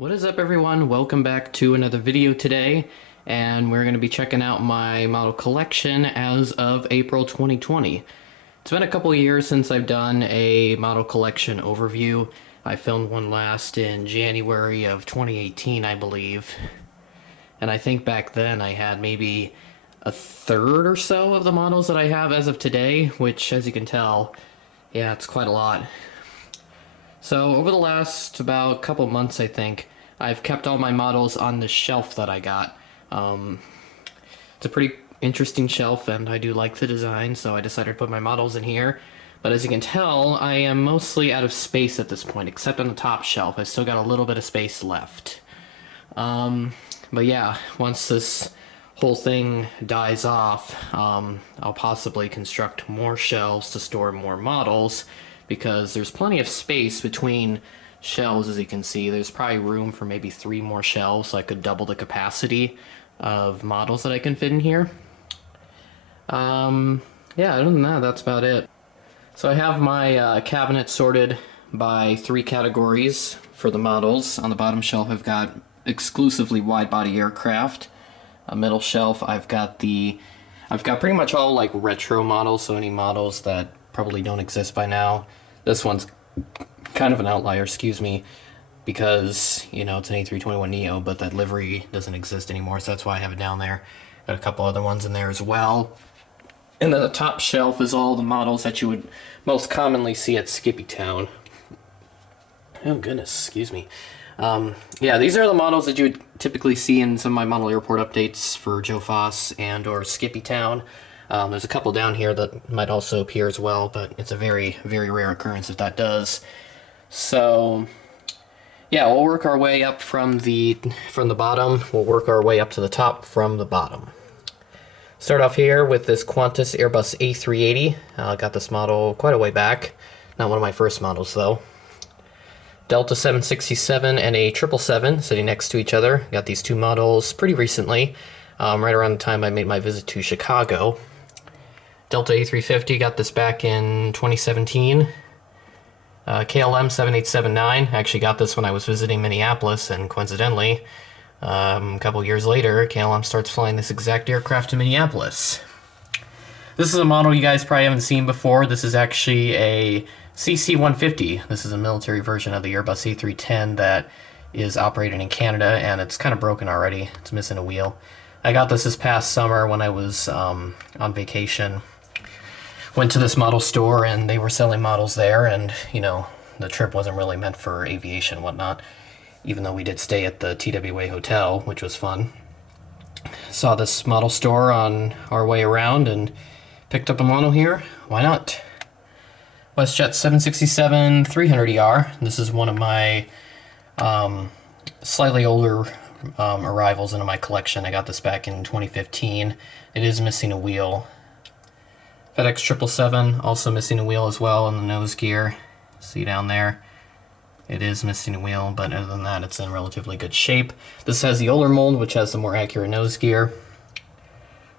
What is up, everyone? Welcome back to another video today, and we're going to be checking out my model collection as of April 2020. It's been a couple years since I've done a model collection overview. I filmed one last in January of 2018, I believe, and I think back then I had maybe a third or so of the models that I have as of today, which, as you can tell, yeah, it's quite a lot. So over the last about couple months, I think, I've kept all my models on the shelf that I got. It's a pretty interesting shelf, and I do like the design, so I decided to put my models in here. But as you can tell, I am mostly out of space at this point, except on the top shelf. I still got a little bit of space left. But yeah, once this whole thing dies off, I'll possibly construct more shelves to store more models, because there's plenty of space between shelves. As you can see, there's probably room for maybe 3 more shelves, so I could double the capacity of models that I can fit in here. Yeah, other than that, that's about it. So I have my cabinet sorted by 3 categories for the models. On the bottom shelf, I've got exclusively wide-body aircraft. A middle shelf, I've got pretty much all like retro models, so any models that probably don't exist by now. This one's kind of an outlier, excuse me, because, you know, it's an A321neo, but that livery doesn't exist anymore, so that's why I have it down there. Got a couple other ones in there as well. And then the top shelf is all the models that you would most commonly see at Skippy Town. Oh goodness, excuse me. Yeah, these are the models that you would typically see in some of my model airport updates for Joe Foss and or Skippy Town. There's a couple down here that might also appear as well, but it's a very, very rare occurrence if that does. So, yeah, we'll work our way up from the bottom. We'll work our way up to the top from the bottom. Start off here with this Qantas Airbus A380. Got this model quite a way back. Not one of my first models, though. Delta 767 and a 777 sitting next to each other. Got these 2 models pretty recently, right around the time I made my visit to Chicago. Delta A350, got this back in 2017. KLM 7879, actually got this when I was visiting Minneapolis, and coincidentally, a couple years later, KLM starts flying this exact aircraft to Minneapolis. This is a model you guys probably haven't seen before. This is actually a CC-150. This is a military version of the Airbus A310 that is operated in Canada, and it's kind of broken already. It's missing a wheel. I got this past summer when I was on vacation. Went to this model store, and they were selling models there, and, you know, the trip wasn't really meant for aviation and whatnot, even though we did stay at the TWA Hotel, which was fun. Saw this model store on our way around and picked up a model here. Why not? WestJet 767-300ER. This is one of my slightly older arrivals into my collection. I got this back in 2015. It is missing a wheel. FedEx 777, also missing a wheel as well in the nose gear. See down there? It is missing a wheel, but other than that, it's in relatively good shape. This has the older mold, which has the more accurate nose gear.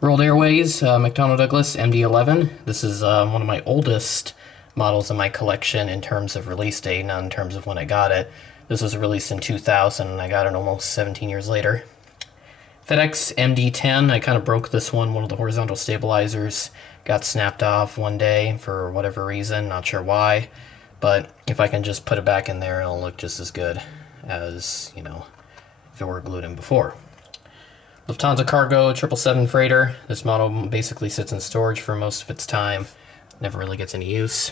World Airways, McDonnell Douglas MD-11. This is one of my oldest models in my collection in terms of release date, not in terms of when I got it. This was released in 2000, and I got it almost 17 years later. FedEx MD-10, I kind of broke this one of the horizontal stabilizers got snapped off one day for whatever reason, not sure why, but if I can just put it back in there, it'll look just as good as, you know, if it were glued in before. Lufthansa Cargo 777 freighter. This model basically sits in storage for most of its time, never really gets any use.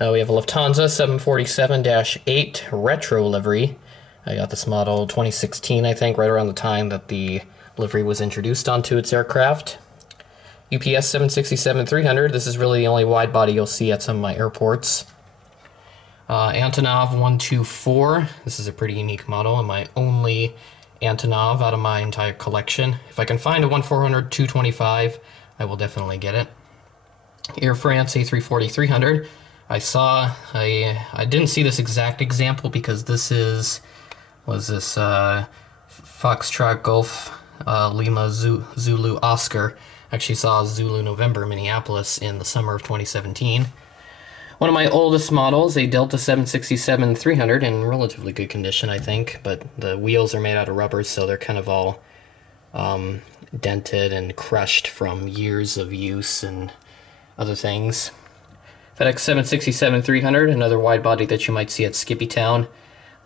We have a Lufthansa 747-8 retro livery. I got this model 2016, I think, right around the time that the livery was introduced onto its aircraft. UPS 767-300, this is really the only wide body you'll see at some of my airports. Antonov 124, this is a pretty unique model and my only Antonov out of my entire collection. If I can find a 1400-225, I will definitely get it. Air France A340-300, I didn't see this exact example because this was this Foxtrot Golf Lima Zulu Oscar. Actually saw Zulu November Minneapolis in the summer of 2017. One of my oldest models, a Delta 767-300, in relatively good condition, I think, but the wheels are made out of rubber, so they're kind of all dented and crushed from years of use and other things. FedEx 767-300, another wide body that you might see at Skippy Town.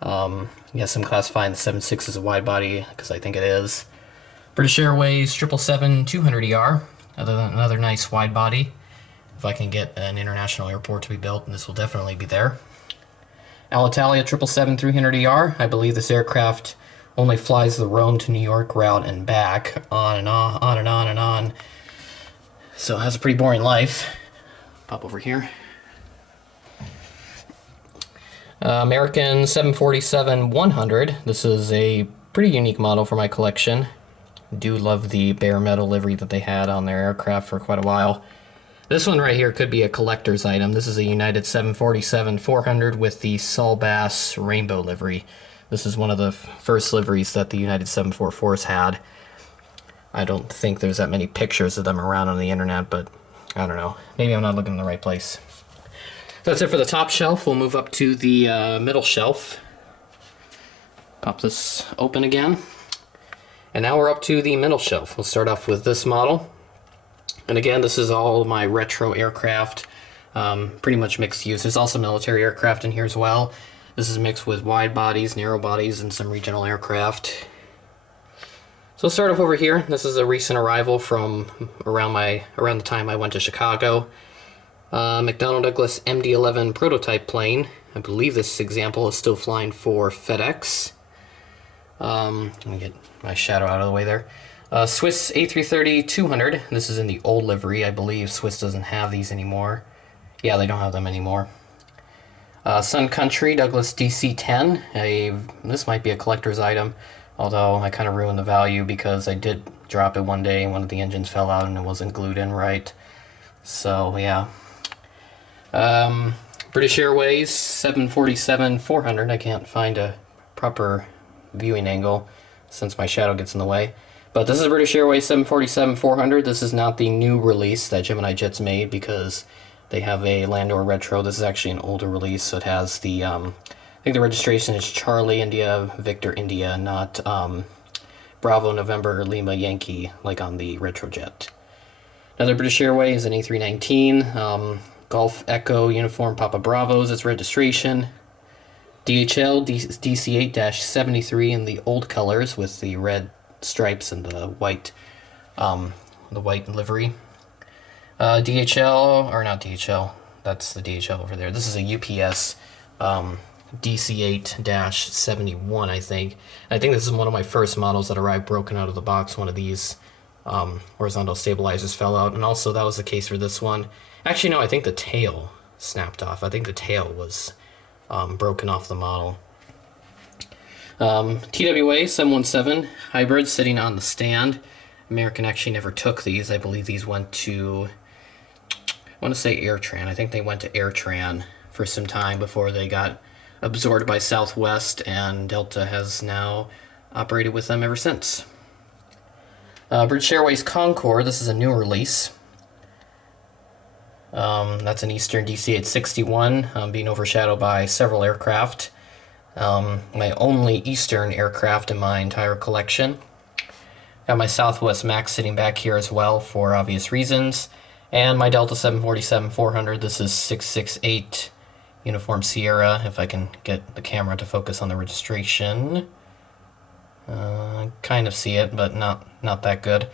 Yes, I'm classifying the 76 as a wide body because I think it is. British Airways 777-200ER, another nice wide body. If I can get an international airport to be built, and this will definitely be there. Alitalia 777-300ER. I believe this aircraft only flies the Rome to New York route and back, on and on and on and on. So it has a pretty boring life. Pop over here. American 747-100. This is a pretty unique model for my collection. I do love the bare metal livery that they had on their aircraft for quite a while. This one right here could be a collector's item. This is a United 747-400 with the Sol Bass rainbow livery. This is one of the first liveries that the United 744s had. I don't think there's that many pictures of them around on the internet, but I don't know. Maybe I'm not looking in the right place. So that's it for the top shelf. We'll move up to the middle shelf. Pop this open again. And now we're up to the middle shelf. We'll start off with this model. And again, this is all my retro aircraft, pretty much mixed use. There's also military aircraft in here as well. This is mixed with wide bodies, narrow bodies, and some regional aircraft. So let's start off over here. This is a recent arrival from around the time I went to Chicago. McDonnell Douglas MD-11 prototype plane. I believe this example is still flying for FedEx. Let me get my shadow out of the way there. Swiss A330-200. This is in the old livery. I believe Swiss doesn't have these anymore. Yeah, they don't have them anymore. Sun Country Douglas DC-10. This might be a collector's item, although I kind of ruined the value because I did drop it one day and one of the engines fell out and it wasn't glued in right. So, yeah. British Airways 747-400. I can't find a proper viewing angle since my shadow gets in the way. But this is British Airways 747-400. This is not the new release that Gemini Jets made because they have a Landor Retro. This is actually an older release, so it has the, I think the registration is Charlie India, Victor India, not Bravo November Lima Yankee, like on the Retrojet. Another British Airways, an A319, Golf Echo Uniform Papa Bravo's its registration. DHL DC-8-73 in the old colors with the red stripes and the white livery. DHL, or not DHL, that's the DHL over there. This is a UPS DC-8-71, I think. I think this is one of my first models that arrived broken out of the box. One of these horizontal stabilizers fell out, and also that was the case for this one. Actually, no, I think the tail snapped off. I think the tail was broken off the model. TWA 717 hybrid sitting on the stand. American actually never took these. I believe these went to, I want to say AirTran. I think they went to AirTran for some time before they got absorbed by Southwest, and Delta has now operated with them ever since. British Airways Concorde. This is a new release. That's an Eastern DC-861, being overshadowed by several aircraft. My only Eastern aircraft in my entire collection. Got my Southwest Max sitting back here as well for obvious reasons. And my Delta 747-400. This is 668 Uniform Sierra, if I can get the camera to focus on the registration. Kind of see it, but not that good.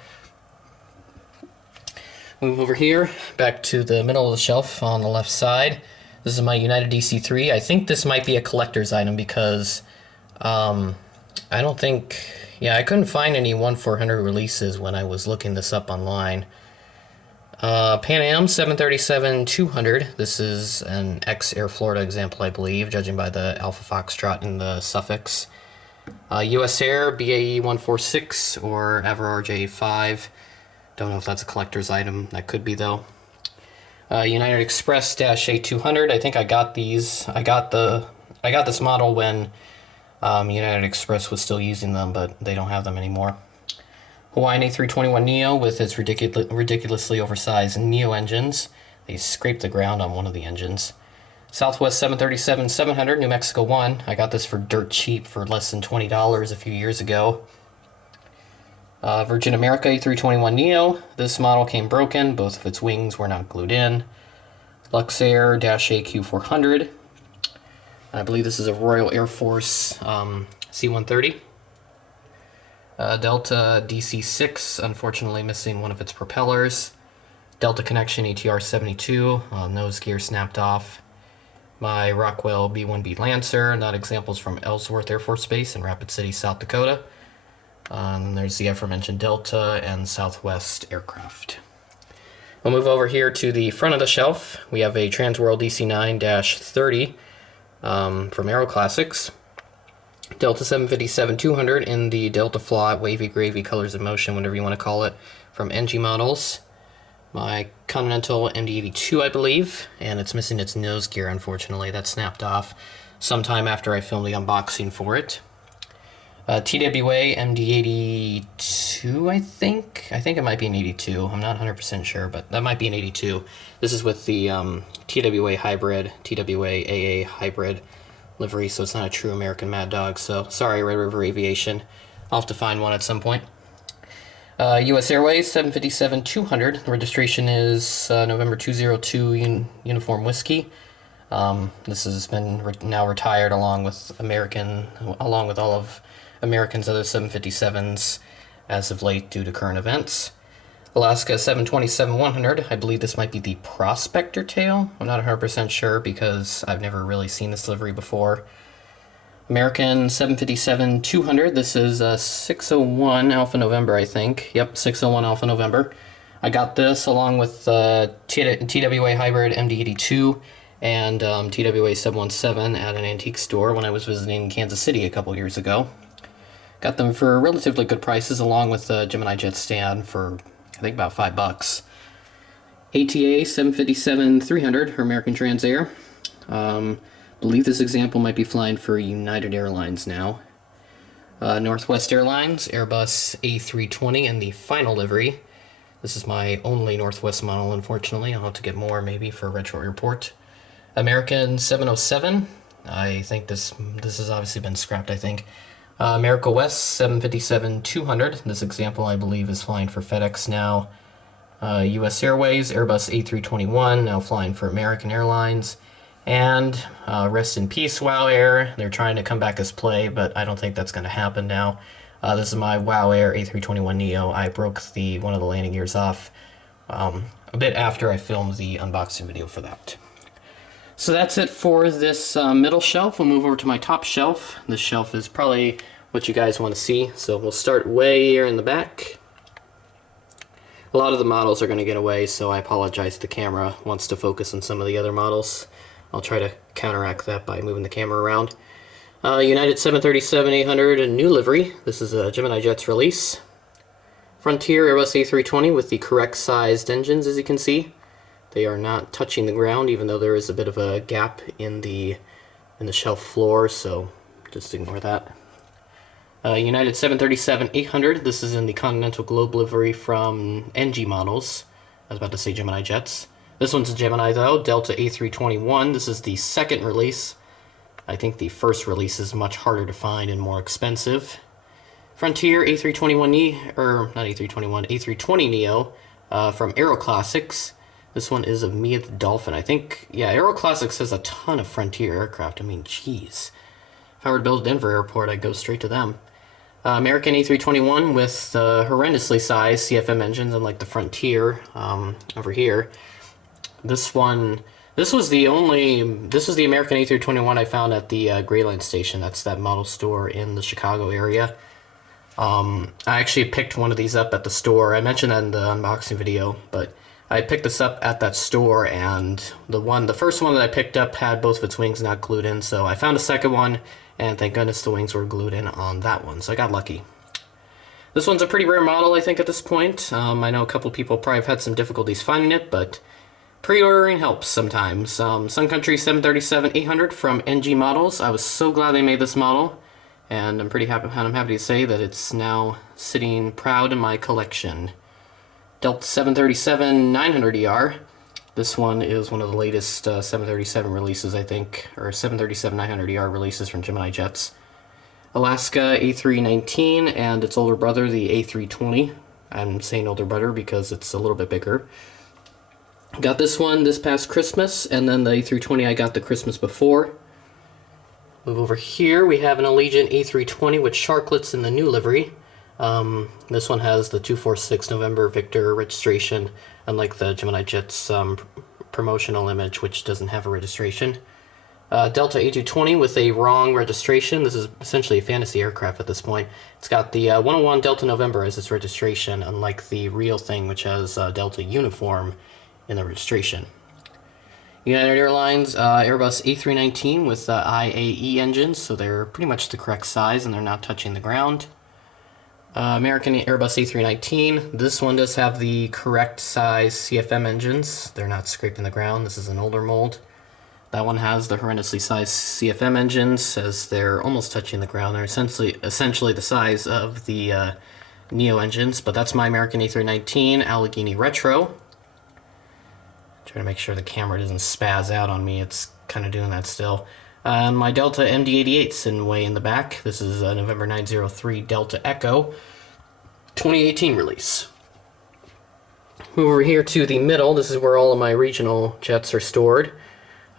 Move over here, back to the middle of the shelf on the left side. This is my United DC-3. I think this might be a collector's item because I don't think, I couldn't find any 1/400 releases when I was looking this up online. Pan Am 737-200. This is an ex-Air Florida example, I believe, judging by the Alpha Foxtrot in the suffix. US Air BAE 146 or Avar J5. Don't know if that's a collector's item. That could be, though. United Express -A200. I think I got these. I got this model when United Express was still using them, but they don't have them anymore. Hawaiian A321neo with its ridiculously oversized neo engines. They scraped the ground on one of the engines. Southwest 737-700, New Mexico 1. I got this for dirt cheap for less than $20 a few years ago. Virgin America A321neo. This model came broken. Both of its wings were not glued in. Luxair -AQ400. I believe this is a Royal Air Force C-130. Delta DC-6, unfortunately missing one of its propellers. Delta Connection ATR-72, nose gear snapped off. My Rockwell B-1B Lancer, not examples from Ellsworth Air Force Base in Rapid City, South Dakota. And there's the aforementioned Delta and Southwest aircraft. We'll move over here to the front of the shelf. We have a Transworld DC-9-30 from Aero Classics. Delta 757-200 in the Delta Flot, Wavy Gravy, Colors of Motion, whatever you want to call it, from NG Models. My Continental MD-82, I believe, and it's missing its nose gear, unfortunately. That snapped off sometime after I filmed the unboxing for it. TWA MD-82, I think. I think it might be an 82. I'm not 100% sure, but that might be an 82. This is with the TWA hybrid, TWA AA hybrid livery, so it's not a true American Mad Dog. So sorry, Red River Aviation. I'll have to find one at some point. U.S. Airways 757-200. The registration is November 202 Uniform Whiskey. This has been now retired along with all of American's other 757s as of late due to current events. Alaska 727-100. I believe this might be the Prospector tail. I'm not 100% sure because I've never really seen this livery before. American 757-200. This is 601 Alpha November, I think. Yep, 601 Alpha November. I got this along with TWA Hybrid MD-82 and TWA 717 at an antique store when I was visiting Kansas City a couple years ago. Got them for relatively good prices along with the Gemini Jet stand for, I think, about $5. ATA 757-300 for American Trans Air. Believe this example might be flying for United Airlines now. Northwest Airlines, Airbus A320 in the final livery. This is my only Northwest model, unfortunately. I'll have to get more maybe for Retro Airport. American 707. I think this has obviously been scrapped, I think. America West 757-200. This example, I believe, is flying for FedEx now. U.S. Airways, Airbus A321, now flying for American Airlines. And rest in peace, WOW Air. They're trying to come back as play, but I don't think that's going to happen now. This is my WOW Air A321neo. I broke one of the landing gears off a bit after I filmed the unboxing video for that. So that's it for this middle shelf. We'll move over to my top shelf. This shelf is probably what you guys want to see. So we'll start way here in the back. A lot of the models are going to get away, so I apologize. The camera wants to focus on some of the other models. I'll try to counteract that by moving the camera around. United 737-800, a new livery. This is a Gemini Jets release. Frontier Airbus A320 with the correct sized engines, as you can see. They are not touching the ground, even though there is a bit of a gap in the shelf floor, so just ignore that. United 737-800. This is in the Continental Globe livery from NG Models. I was about to say Gemini Jets. This one's a Gemini, though. Delta A321. This is the second release. I think the first release is much harder to find and more expensive. Frontier A321 or not A321, A320neo from Aero Classics. This one is a Mid Dolphin. I think, yeah, Aero Classics has a ton of Frontier aircraft. I mean, jeez. If I were to build Denver Airport, I'd go straight to them. American A321 with horrendously sized CFM engines, unlike the Frontier over here. This was the American A321 I found at the Greyline station. That's that model store in the Chicago area. I actually picked one of these up at the store. I mentioned that in the unboxing video, but I picked this up at that store, and the first one that I picked up had both of its wings not glued in, so I found a second one, and thank goodness the wings were glued in on that one, so I got lucky. This one's a pretty rare model, I think, at this point. I know a couple people probably have had some difficulties finding it, but pre-ordering helps sometimes. Sun Country 737-800 from NG Models. I was so glad they made this model, and I'm happy to say that it's now sitting proud in my collection. Delta 737-900ER. This one is one of the latest 737 releases, I think, or 737-900ER releases from Gemini Jets. Alaska A319 and its older brother, the A320. I'm saying older brother because it's a little bit bigger. Got this one this past Christmas, and then the A320 I got the Christmas before. Move over here, we have an Allegiant A320 with sharklets in the new livery. This one has the 246 November Victor registration, unlike the Gemini Jets promotional image, which doesn't have a registration. Delta A220 with a wrong registration. This is essentially a fantasy aircraft at this point. It's got the 101 Delta November as its registration, unlike the real thing, which has Delta Uniform in the registration. United Airlines Airbus A319 with IAE engines, so they're pretty much the correct size and they're not touching the ground. American Airbus A319. This one does have the correct size CFM engines. They're not scraping the ground. This is an older mold. That one has the horrendously sized CFM engines, as they're almost touching the ground. They're essentially the size of the Neo engines, but that's my American A319 Allegheny Retro. Trying to make sure the camera doesn't spaz out on me. It's kind of doing that still. My Delta MD-88's in way in the back. This is a November 903 Delta Echo 2018 release. Move over here to the middle. This is where all of my regional jets are stored.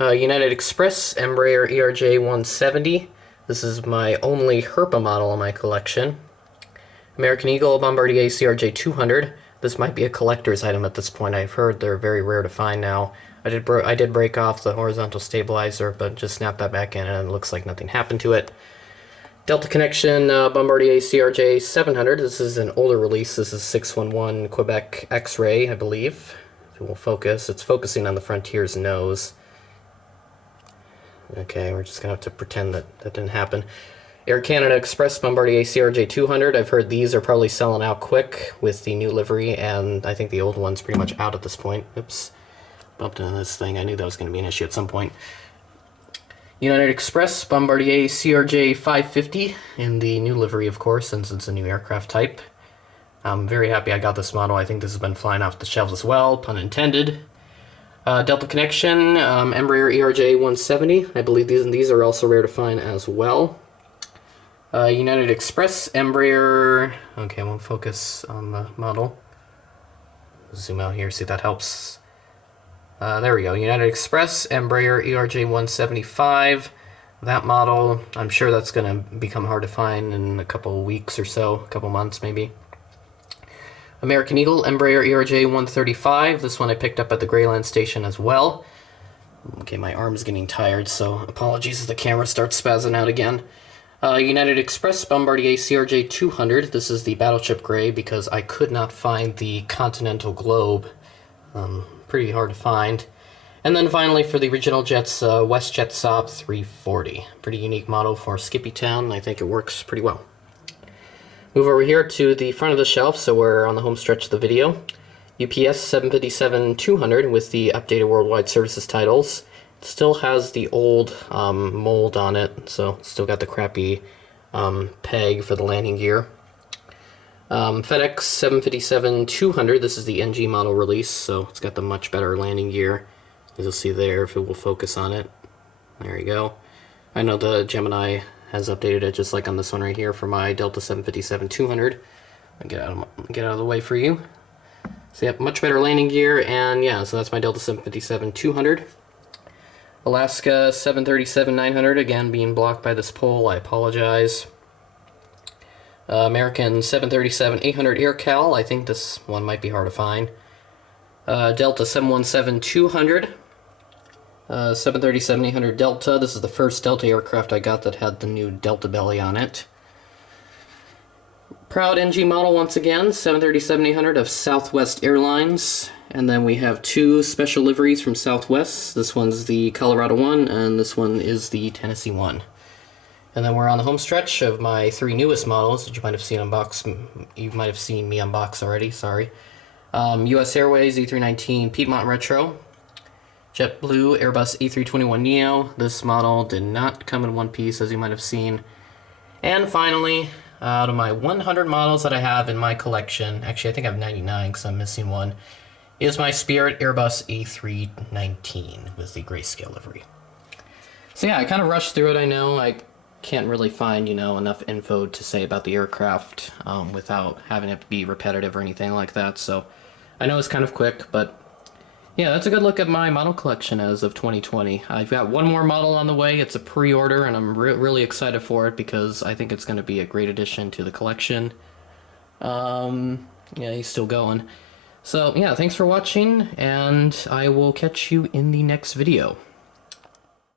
United Express Embraer ERJ-170. This is my only Herpa model in my collection. American Eagle Bombardier CRJ-200. This might be a collector's item at this point. I've heard they're very rare to find now. I did break off the horizontal stabilizer, but just snapped that back in and it looks like nothing happened to it. Delta Connection Bombardier CRJ-700. This is an older release. This is 611 Quebec X-Ray, I believe. If it will focus. It's focusing on the Frontier's nose. Okay, we're just going to have to pretend that that didn't happen. Air Canada Express Bombardier CRJ-200. I've heard these are probably selling out quick with the new livery, and I think the old one's pretty much out at this point. Oops, bumped into this thing. I knew that was going to be an issue at some point. United Express Bombardier CRJ-550 in the new livery, of course, since it's a new aircraft type. I'm very happy I got this model. I think this has been flying off the shelves as well, pun intended. Delta Connection, Embraer ERJ-170. I believe these are also rare to find as well. United Express, Embraer... Okay, I won't focus on the model. Zoom out here, see if that helps. There we go. United Express, Embraer ERJ-175. That model, I'm sure that's going to become hard to find in a couple weeks or so, a couple months maybe. American Eagle, Embraer ERJ-135. This one I picked up at the Greyland station as well. Okay, my arm's getting tired, so apologies if the camera starts spazzing out again. United Express Bombardier CRJ-200. This is the Battleship Gray because I could not find the Continental Globe. Pretty hard to find. And then finally for the original jets, WestJet Saab 340. Pretty unique model for Skippytown, and I think it works pretty well. Move over here to the front of the shelf, so we're on the home stretch of the video. UPS 757-200 with the updated worldwide services titles. It still has the old mold on it, so it's still got the crappy peg for the landing gear. FedEx 757-200, this is the NG model release, so it's got the much better landing gear, as you'll see there if it will focus on it. There you go. I know the Gemini has updated it just like on this one right here for my Delta 757-200. I'll get out of the way for you. So yeah, much better landing gear, and yeah, so that's my Delta 757-200. Alaska 737-900, again being blocked by this pole, I apologize. American 737-800 AirCal, I think this one might be hard to find. Delta 717-200. 737-800 Delta, this is the first Delta aircraft I got that had the new Delta belly on it. Proud NG model once again, 737-800 of Southwest Airlines. And then we have two special liveries from Southwest. This one's the Colorado one, and this one is the Tennessee one. And then we're on the home stretch of my three newest models that you might have seen me unbox already, sorry. US Airways E319 Piedmont Retro. JetBlue Airbus A321neo. This model did not come in one piece, as you might have seen. And finally, out of my 100 models that I have in my collection, actually I think I have 99 because I'm missing one, is my Spirit Airbus A319 with the grayscale livery. So yeah, I kind of rushed through it, I know. I can't really find, enough info to say about the aircraft without having it be repetitive or anything like that, so I know it's kind of quick, but yeah, that's a good look at my model collection as of 2020. I've got one more model on the way. It's a pre-order, and I'm really excited for it because I think it's going to be a great addition to the collection. Yeah, he's still going. So yeah, thanks for watching, and I will catch you in the next video.